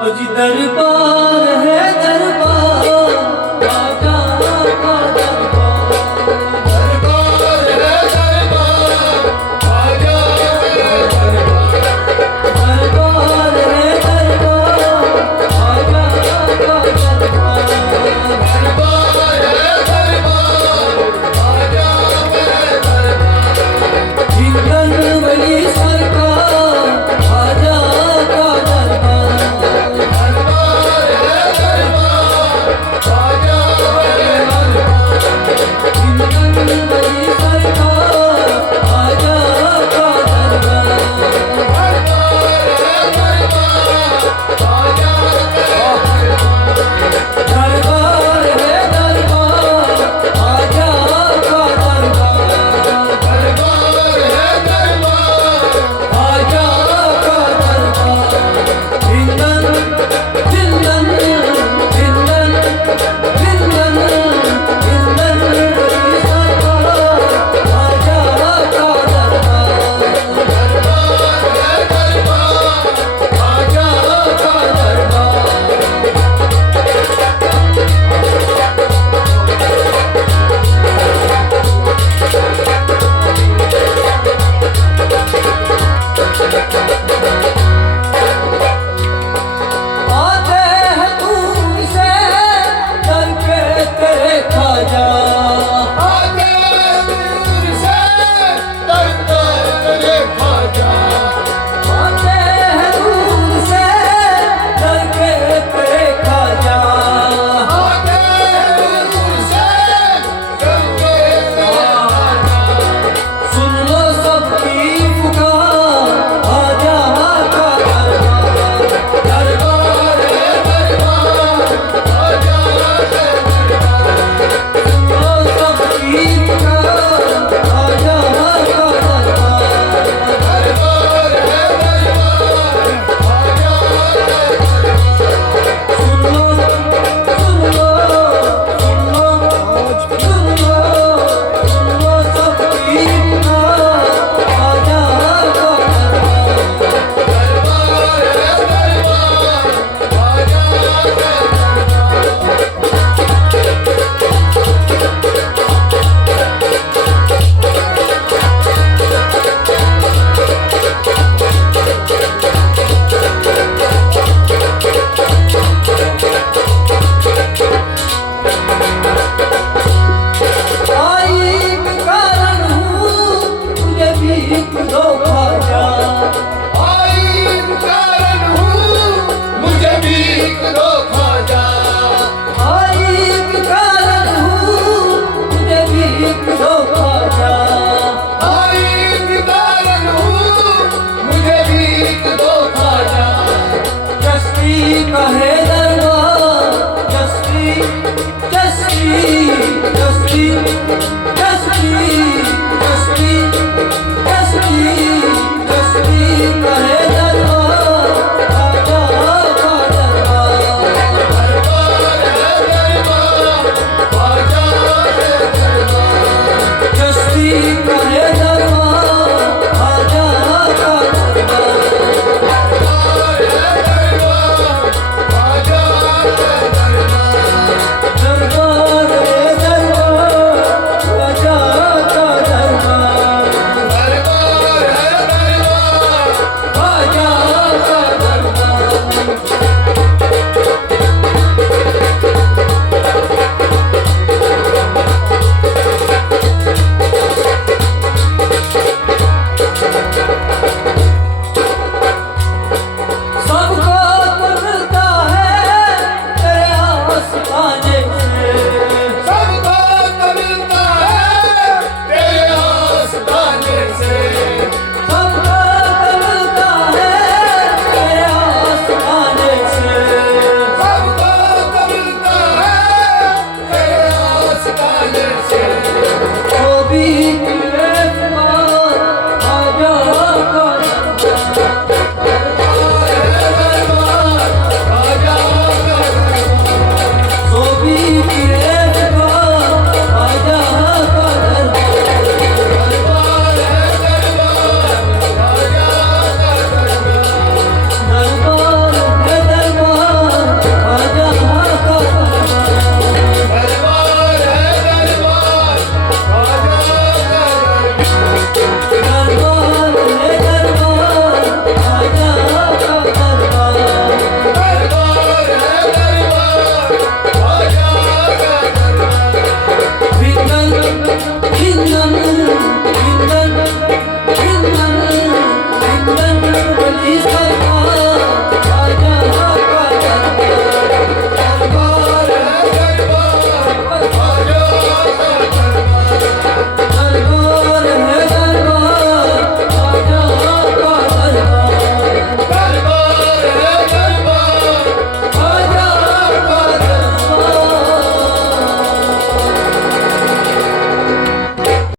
अजी दरबार है दरबार, राजा का दरबार। दरबार है दरबार, राजा का दरबार। दरबार है दरबार, राजा का दरबार। दरबार है दरबार, राजा का दरबार। जिंदन वली सरकार, राजा का दरबार। दरबार है दरबार, राजा का दरबार। जिंदन वली सरकार, राजा का दरबार। दरबार है दरबार, राजा का दरबार। दरबार है दरबार, राजा का दरबार। दरबार है दरबार, राजा का दरबार। जिंदन जिंदन जिंदन जिंदन जिंदन वली सरकार, राजा का दरबार। दरबार है दरबार, राजा का दरबार। आते हैं दूर से डर के तेरे ख्वाजा। आगे दूर से दरबार करे ख्वाजा। आते हैं दूर से डर के तेरे ख्वाजा। आगे दूर से दरबार करे ख्वाजा। सुन लो सबकी पुकार, आजा का दरबार। दरबार है दरबार, राजा का दरबार। सुन लो सबकी पुकार, आजा का दरबार। दरबार है दरबार, राजा का दरबार। सुन लो सुन लो सुन लो सुन लो सुन लो सबकी पुकार, आजा का दरबार। दरबार है दरबार, राजा का दरबार। आई कारण हूँ तुझे भीख दो ख्वाजा। आई कारण हूँ मुझे भीख दो ख्वाजा। आई कारण हूँ तुझे भीख दो ख्वाजा। आई कारण हूँ मुझे भीख दो ख्वाजा। कश्ती कहे